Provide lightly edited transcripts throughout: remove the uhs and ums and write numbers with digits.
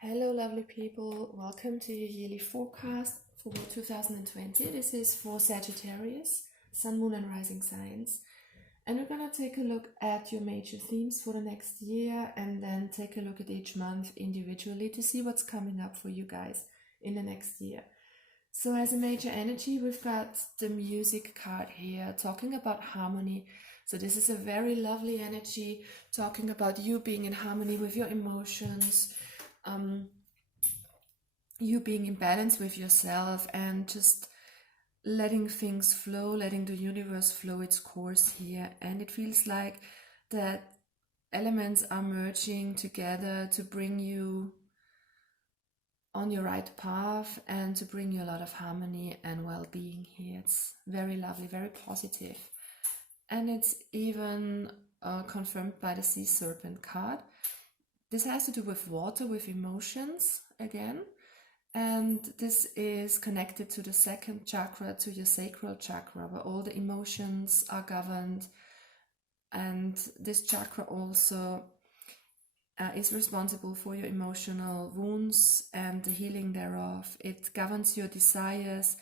Hello, lovely people. Welcome to your yearly forecast for 2020. This is for Sagittarius, Sun, Moon, and Rising signs. And we're going to take a look at your major themes for the next year and then take a look at each month individually to see what's coming up for you guys in the next year. So, as a major energy, we've got the music card here talking about harmony. So, this is a very lovely energy talking about you being in harmony with your emotions. You being in balance with yourself and just letting things flow, letting the universe flow its course here. And it feels like that elements are merging together to bring you on your right path and to bring you a lot of harmony and well-being here. It's very lovely, very positive. And it's even confirmed by the Sea Serpent card. This has to do with water, with emotions again. And this is connected to the second chakra, to your sacral chakra, where all the emotions are governed. And this chakra also is responsible for your emotional wounds and the healing thereof. It governs your desires.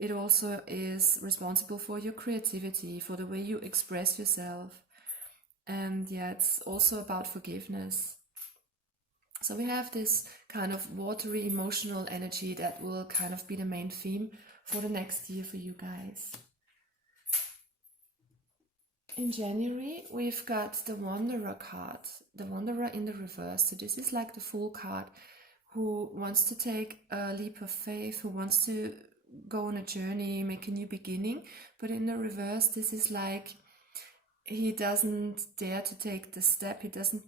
It also is responsible for your creativity, for the way you express yourself. And yeah, it's also about forgiveness. So we have this kind of watery emotional energy that will kind of be the main theme for the next year for you guys. In January, we've got the Wanderer card, the Wanderer in the reverse. So this is like the Fool card, who wants to take a leap of faith, who wants to go on a journey, make a new beginning. But in the reverse, this is like he doesn't dare to take the step. He doesn't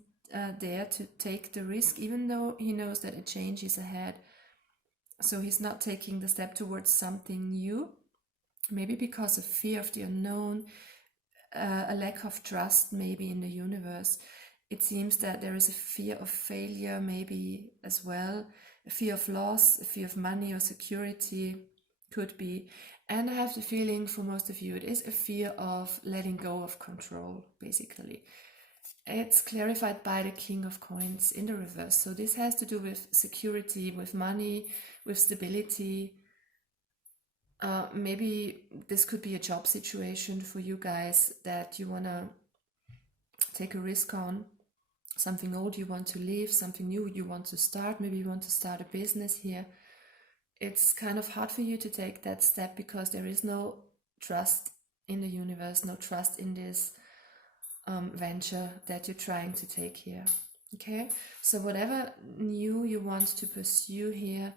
dare to take the risk, even though he knows that a change is ahead. So he's not taking the step towards something new, maybe because of fear of the unknown, a lack of trust maybe in the universe. It seems that there is a fear of failure maybe as well, a fear of loss, a fear of money or security could be. And I have the feeling for most of you it is a fear of letting go of control, basically. It's clarified by the King of Coins in the reverse. So this has to do with security, with money, with stability. Maybe this could be a job situation for you guys that you want to take a risk on. Something old you want to leave, something new you want to start. Maybe you want to start a business here. It's kind of hard for you to take that step because there is no trust in the universe, no trust in this venture that you're trying to take here. Okay, so whatever new you want to pursue here,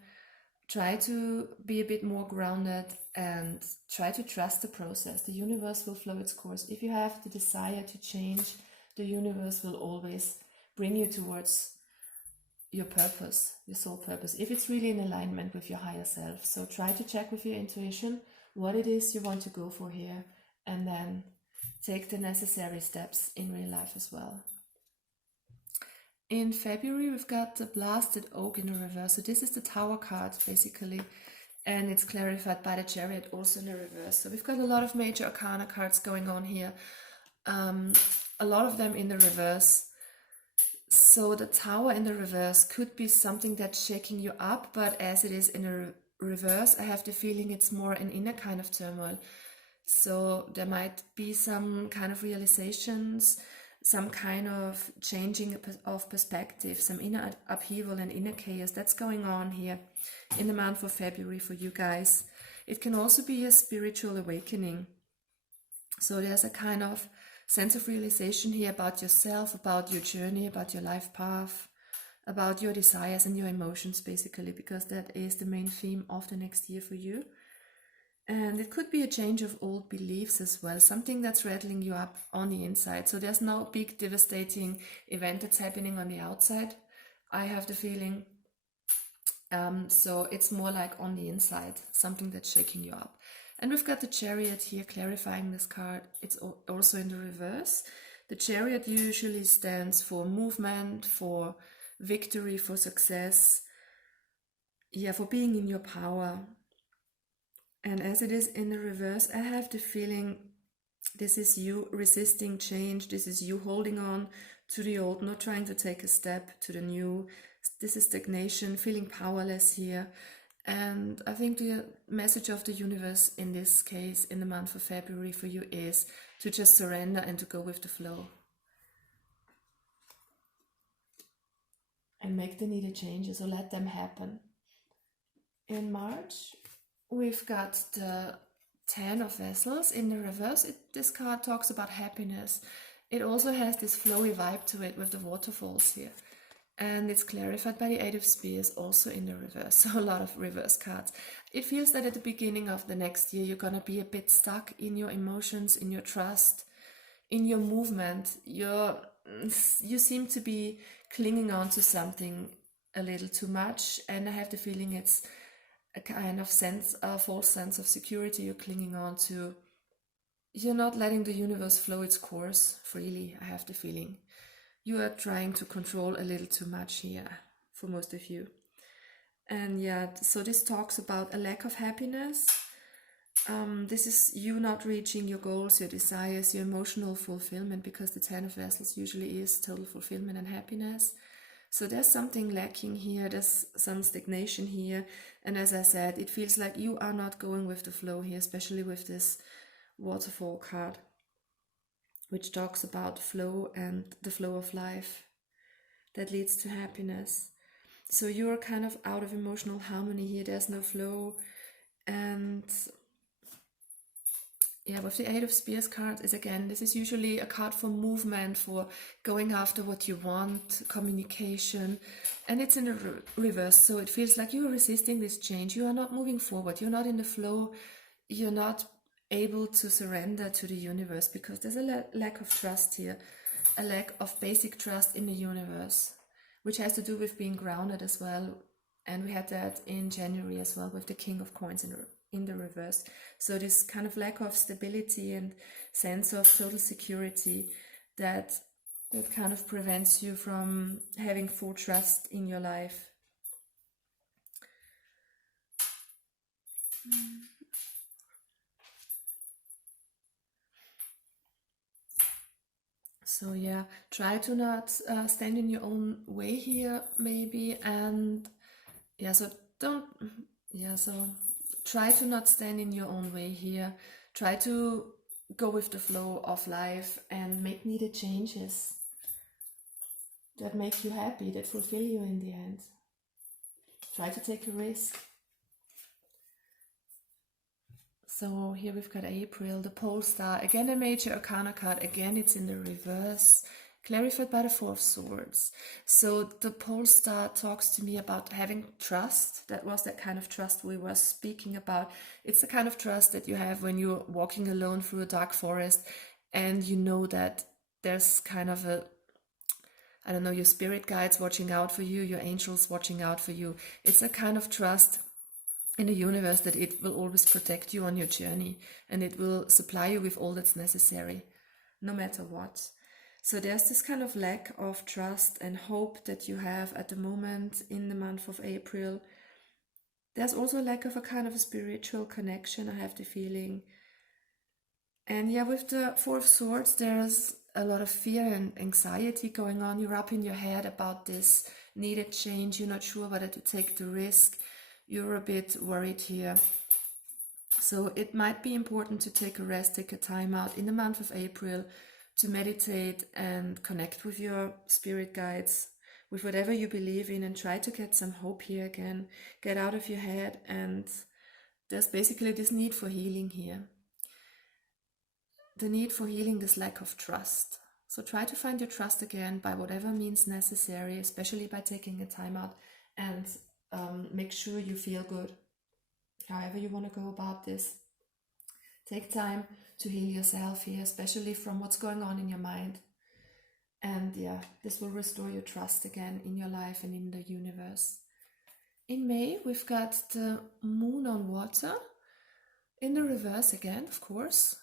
try to be a bit more grounded and try to trust the process. The universe will flow its course. If you have the desire to change, the universe will always bring you towards your purpose, your soul purpose, if it's really in alignment with your higher self. So try to check with your intuition what it is you want to go for here, and then take the necessary steps in real life as well. In February, we've got the Blasted Oak in the reverse. So this is the Tower card, basically, and it's clarified by the Chariot also in the reverse. So we've got a lot of major arcana cards going on here, a lot of them in the reverse. So the Tower in the reverse could be something that's shaking you up, but as it is in the reverse, I have the feeling it's more an inner kind of turmoil. So there might be some kind of realizations, some kind of changing of perspective, some inner upheaval and inner chaos that's going on here in the month of February for you guys. It can also be a spiritual awakening. So there's a kind of sense of realization here about yourself, about your journey, about your life path, about your desires and your emotions, basically, because that is the main theme of the next year for you. And it could be a change of old beliefs as well, something that's rattling you up on the inside. So there's no big devastating event that's happening on the outside, I have the feeling. So it's more like on the inside, something that's shaking you up. And we've got the Chariot here clarifying this card. It's also in the reverse. The Chariot usually stands for movement, for victory, for success. Yeah, for being in your power. And as it is in the reverse, I have the feeling this is you resisting change. This is you holding on to the old, not trying to take a step to the new. This is stagnation, feeling powerless here. And I think the message of the universe in this case, in the month of February for you, is to just surrender and to go with the flow. And make the needed changes, or let them happen. In March, we've got the 10 of Vessels in the reverse. This card talks about happiness. It also has this flowy vibe to it with the waterfalls here. And it's clarified by the 8 of Spears, also in the reverse. So a lot of reverse cards. It feels that at the beginning of the next year, you're going to be a bit stuck in your emotions, in your trust, in your movement. You seem to be clinging on to something a little too much. And I have the feeling it's a kind of false sense of security you're clinging on to. You're not letting the universe flow its course freely, I have the feeling. You are trying to control a little too much here, for most of you. And yeah, so this talks about a lack of happiness. This is you not reaching your goals, your desires, your emotional fulfillment, because the 10 of Vessels usually is total fulfillment and happiness. So there's something lacking here, there's some stagnation here. And as I said, it feels like you are not going with the flow here, especially with this waterfall card, which talks about flow and the flow of life that leads to happiness. So you're kind of out of emotional harmony here, there's no flow. And yeah, with the 8 of Spears card is again, this is usually a card for movement, for going after what you want, communication, and it's in the reverse. So it feels like you are resisting this change. You are not moving forward. You're not in the flow. You're not able to surrender to the universe because there's a lack of trust here, a lack of basic trust in the universe, which has to do with being grounded as well. And we had that in January as well with the King of Coins in the reverse. So this kind of lack of stability and sense of total security that kind of prevents you from having full trust in your life. So yeah, try to not stand in your own way here, maybe, and yeah, so try to not stand in your own way here. Try to go with the flow of life and make needed changes that make you happy, that fulfill you in the end. Try to take a risk. So here we've got April, the Pole Star, again a major arcana card, again it's in the reverse, clarified by the 4 of Swords. So the Pole Star talks to me about having trust. That was that kind of trust we were speaking about. It's the kind of trust that you have when you're walking alone through a dark forest and you know that there's kind of your spirit guides watching out for you, your angels watching out for you. It's a kind of trust in the universe that it will always protect you on your journey and it will supply you with all that's necessary, no matter what. So there's this kind of lack of trust and hope that you have at the moment in the month of April. There's also a lack of a kind of a spiritual connection, I have the feeling. And yeah, with the 4 of Swords, there's a lot of fear and anxiety going on. You're up in your head about this needed change. You're not sure whether to take the risk. You're a bit worried here. So it might be important to take a rest, take a time out in the month of April to meditate and connect with your spirit guides, with whatever you believe in, and try to get some hope here again. Get out of your head, and there's basically this need for healing here. The need for healing this lack of trust. So try to find your trust again by whatever means necessary, especially by taking a time out, and make sure you feel good. However you want to go about this. Take time to heal yourself here, especially from what's going on in your mind. And yeah, this will restore your trust again in your life and in the universe. In May, we've got the Moon on Water, in the reverse again, of course,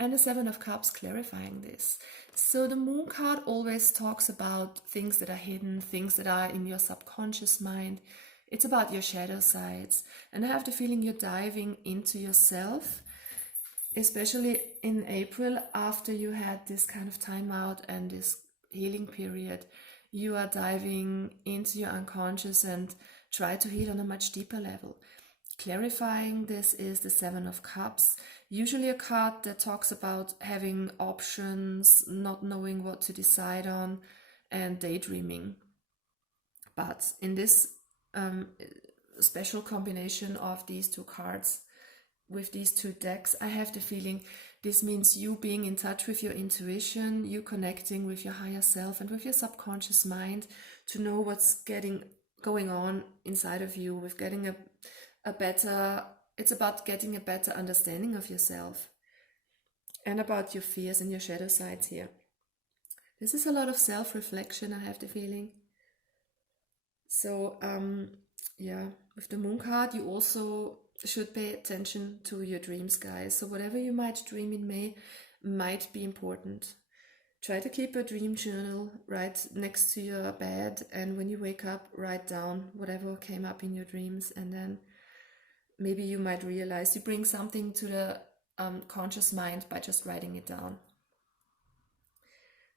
and the 7 of Cups clarifying this. So the Moon card always talks about things that are hidden, things that are in your subconscious mind. It's about your shadow sides. And I have the feeling you're diving into yourself, especially in April, after you had this kind of time out and this healing period. You are diving into your unconscious and try to heal on a much deeper level. Clarifying this is the Seven of Cups, usually a card that talks about having options, not knowing what to decide on, and daydreaming. But in this special combination of these two cards, with these two decks, I have the feeling this means you being in touch with your intuition, you connecting with your higher self and with your subconscious mind to know what's going on inside of you, with getting it's about getting a better understanding of yourself and about your fears and your shadow sides here. This is a lot of self-reflection, I have the feeling. So yeah, with the Moon card, you also should pay attention to your dreams, guys. So whatever you might dream in May might be important. Try to keep a dream journal right next to your bed, and when you wake up, write down whatever came up in your dreams, and then maybe you might realize you bring something to the conscious mind by just writing it down.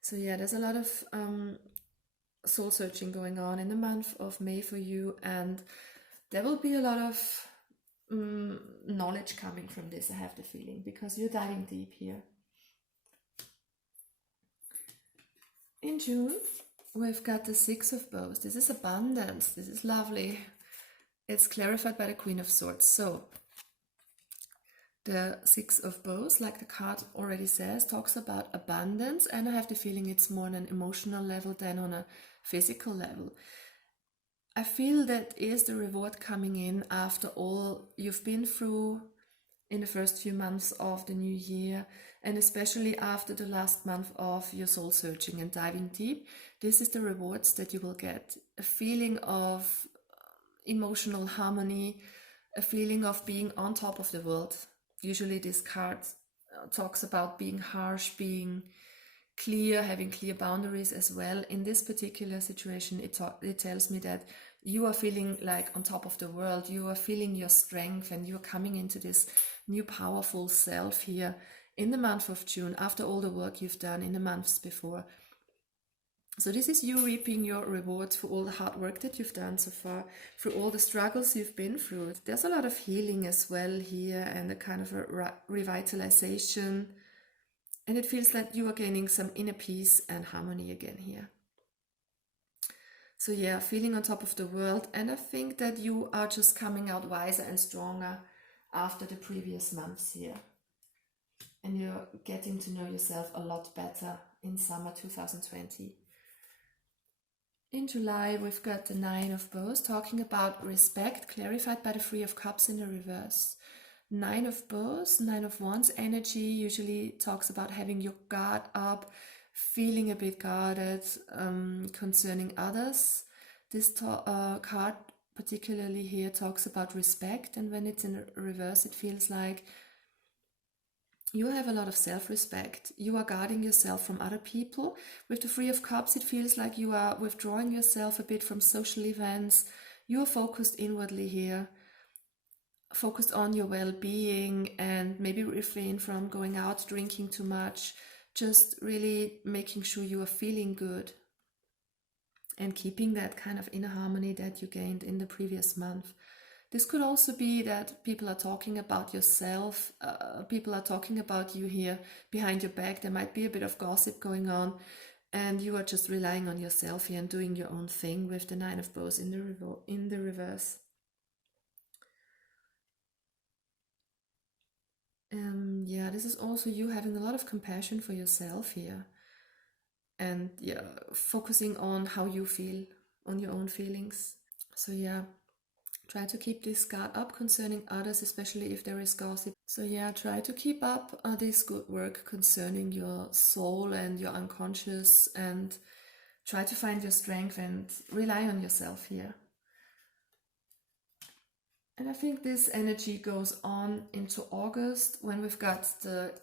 So yeah, there's a lot of soul searching going on in the month of May for you, and there will be a lot of knowledge coming from this, I have the feeling, because you're diving deep here. In June, we've got the Six of Bows. This is abundance. This is lovely. It's clarified by the Queen of Swords. So the Six of Bows, like the card already says, talks about abundance, and I have the feeling it's more on an emotional level than on a physical level. I feel that is the reward coming in after all you've been through in the first few months of the new year, and especially after the last month of your soul searching and diving deep. This is the rewards that you will get. A feeling of emotional harmony, a feeling of being on top of the world. Usually this card talks about being harsh, being clear, having clear boundaries as well. In this particular situation, it tells me that you are feeling like on top of the world, you are feeling your strength, and you're coming into this new powerful self here in the month of June, after all the work you've done in the months before. So this is you reaping your rewards for all the hard work that you've done so far, through all the struggles you've been through. There's a lot of healing as well here, and a kind of a revitalization. And it feels like you are gaining some inner peace and harmony again here. So yeah, feeling on top of the world. And I think that you are just coming out wiser and stronger after the previous months here. And you're getting to know yourself a lot better in summer 2020. In July, we've got the Nine of Bows, talking about respect, clarified by the Three of Cups in the reverse. Nine of Bows, Nine of Wands energy usually talks about having your guard up, feeling a bit guarded concerning others. This card particularly here talks about respect, and when it's in reverse, it feels like you have a lot of self-respect. You are guarding yourself from other people. With the Three of Cups, it feels like you are withdrawing yourself a bit from social events. You are focused inwardly here, focused on your well-being, and maybe refrain from going out drinking too much. Just really making sure you are feeling good and keeping that kind of inner harmony that you gained in the previous month. This could also be that people are talking about yourself, people are talking about you here behind your back. There might be a bit of gossip going on, and you are just relying on yourself here and doing your own thing with the Nine of Bows in the reverse. Yeah, this is also you having a lot of compassion for yourself here, and yeah, focusing on how you feel, on your own feelings. So yeah, try to keep this guard up concerning others, especially if there is gossip. So yeah, try to keep up this good work concerning your soul and your unconscious, and try to find your strength and rely on yourself here. And I think this energy goes on into August, when we've got the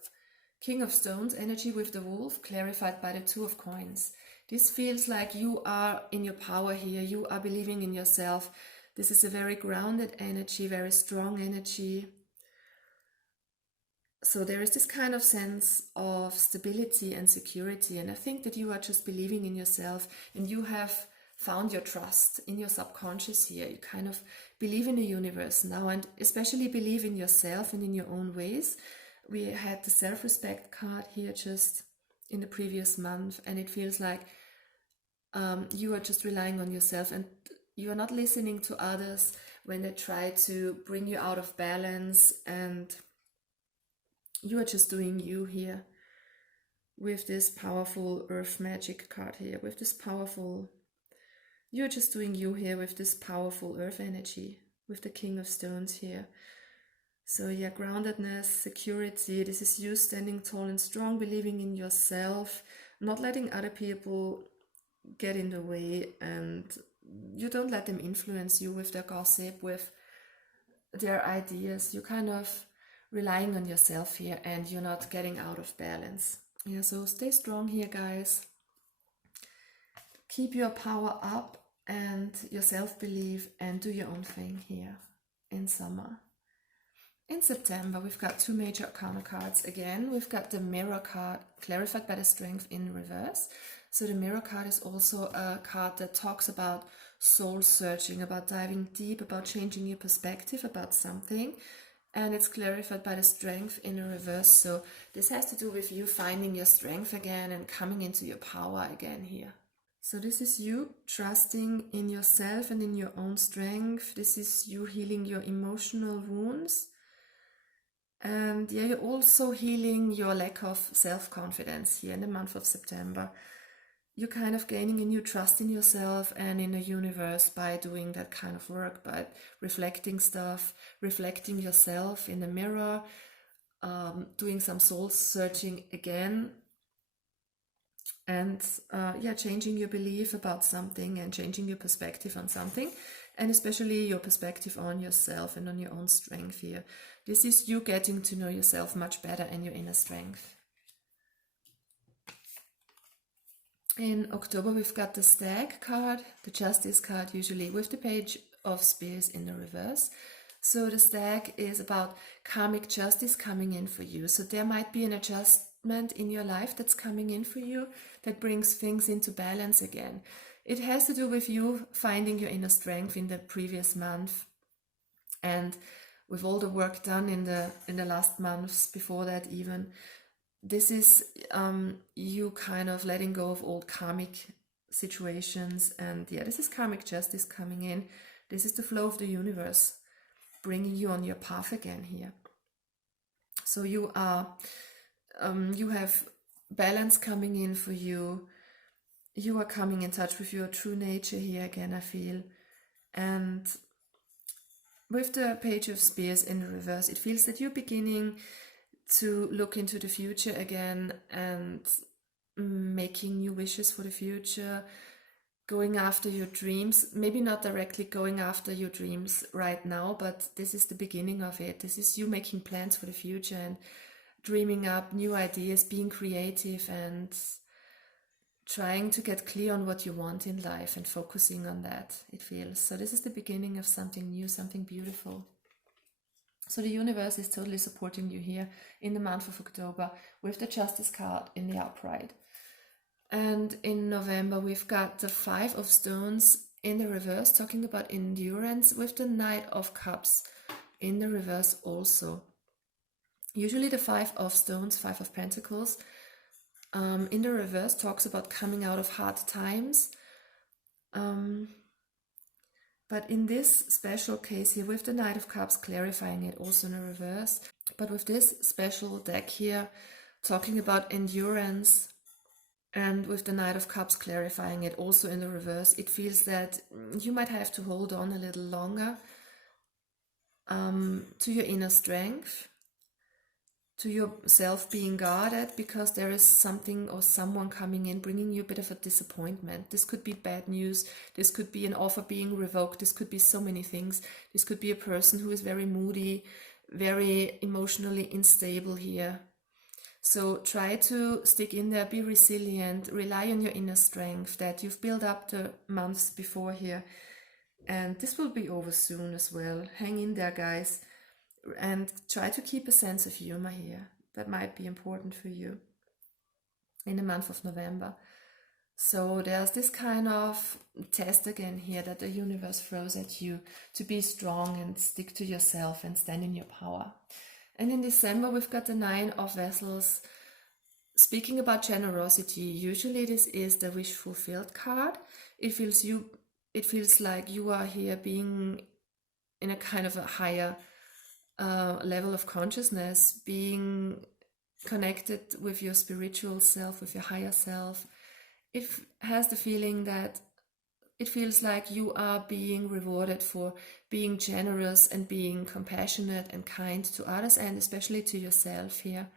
King of Stones energy with the Wolf, clarified by the Two of Coins. This feels like you are in your power here, you are believing in yourself. This is a very grounded energy, very strong energy. So there is this kind of sense of stability and security, and I think that you are just believing in yourself, and you have found your trust in your subconscious here. You kind of believe in the universe now, and especially believe in yourself and in your own ways. We had the self-respect card here just in the previous month, and it feels like you are just relying on yourself, and you are not listening to others when they try to bring you out of balance, and you are just doing you here with this powerful earth magic card here, with this powerful, you're just doing you here with this powerful earth energy, with the King of Stones here. So yeah, groundedness, security, this is you standing tall and strong, believing in yourself, not letting other people get in the way, and you don't let them influence you with their gossip, with their ideas. You're kind of relying on yourself here, and you're not getting out of balance. Yeah, so stay strong here, guys. Keep your power up and your self-belief, and do your own thing here in summer. In September, we've got two major arcana cards again. We've got the Mirror card, clarified by the Strength in reverse. So the Mirror card is also a card that talks about soul searching, about diving deep, about changing your perspective about something. And it's clarified by the Strength in the reverse. So this has to do with you finding your strength again and coming into your power again here. So this is you trusting in yourself and in your own strength. This is you healing your emotional wounds. And yeah, you're also healing your lack of self-confidence here in the month of September. You're kind of gaining a new trust in yourself and in the universe by doing that kind of work, by reflecting stuff, reflecting yourself in the mirror, doing some soul searching again, and yeah, changing your belief about something and changing your perspective on something, and especially your perspective on yourself and on your own strength here. This is you getting to know yourself much better and your inner strength. In October, we've got the Stag card, the Justice card, usually with the Page of Spears in the reverse. So the Stag is about karmic justice coming in for you. So there might be an adjustment in your life that's coming in for you that brings things into balance again. It has to do with you finding your inner strength in the previous month, and with all the work done in the last months before that even. This is you kind of letting go of old karmic situations, and yeah, this is karmic justice coming in. This is the flow of the universe bringing you on your path again here. So you are you have balance coming in for you. You are coming in touch with your true nature here again, I feel. And with the Page of Spears in the reverse, it feels that you're beginning to look into the future again and making new wishes for the future, going after your dreams. Maybe not directly going after your dreams right now, but this is the beginning of it. This is you making plans for the future and dreaming up new ideas, being creative and trying to get clear on what you want in life and focusing on that, it feels. So this is the beginning of something new, something beautiful. So the universe is totally supporting you here in the month of October with the Justice card in the upright. And in November, we've got the Five of Stones in the reverse, talking about endurance, with the Knight of Cups in the reverse also. Usually the Five of Stones, Five of Pentacles, in the reverse talks about coming out of hard times. But in this special case here, with the Knight of Cups clarifying it also in the reverse, but with this special deck here, talking about endurance, and with the Knight of Cups clarifying it also in the reverse, it feels that you might have to hold on a little longer to your inner strength, to yourself being guarded, because there is something or someone coming in bringing you a bit of a disappointment. This could be bad news, this could be an offer being revoked, this could be so many things. This could be a person who is very moody, very emotionally unstable here. So try to stick in there, be resilient, rely on your inner strength that you've built up the months before here. And this will be over soon as well. Hang in there, guys. and try to keep a sense of humor here. That might be important for you in the month of November. So there's this kind of test again here that the universe throws at you to be strong and stick to yourself and stand in your power. And in December, we've got the 9 of Vessels. Speaking about generosity, usually this is the wish fulfilled card. It feels like you are here being in a kind of a higher level of consciousness, being connected with your spiritual self, with your higher self. It has the feeling that it feels like you are being rewarded for being generous and being compassionate and kind to others, and especially to yourself here.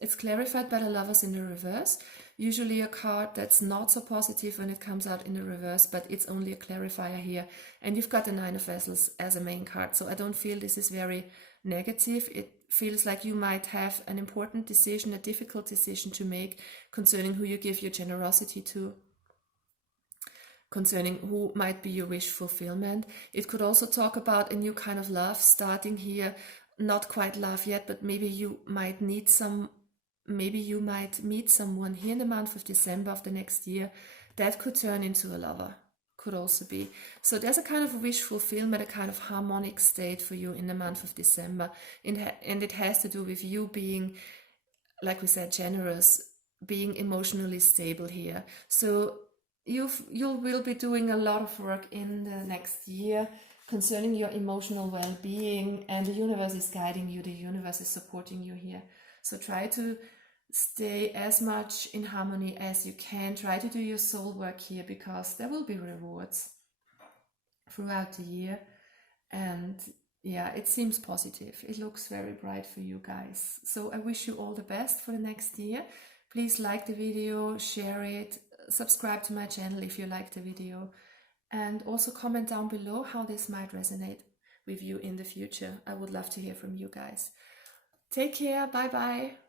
It's clarified by the Lovers in the reverse, usually a card that's not so positive when it comes out in the reverse, but it's only a clarifier here. And you've got the 9 of Vessels as a main card, so I don't feel this is very negative. It feels like you might have an important decision, a difficult decision to make concerning who you give your generosity to, concerning who might be your wish fulfillment. It could also talk about a new kind of love starting here, not quite love yet, but maybe you might meet someone here in the month of December of the next year that could turn into a lover, could also be. So there's a kind of wish fulfillment, a kind of harmonic state for you in the month of December, and it has to do with you being, like we said, generous, being emotionally stable here. So you will be doing a lot of work in the next year concerning your emotional well-being, and the universe is guiding you, the universe is supporting you here. So try to stay as much in harmony as you can. Try to do your soul work here, because there will be rewards throughout the year. And yeah, it seems positive. It looks very bright for you guys. So I wish you all the best for the next year. Please like the video, share it, subscribe to my channel if you like the video, and also comment down below how this might resonate with you in the future. I would love to hear from you guys. Take care. Bye bye.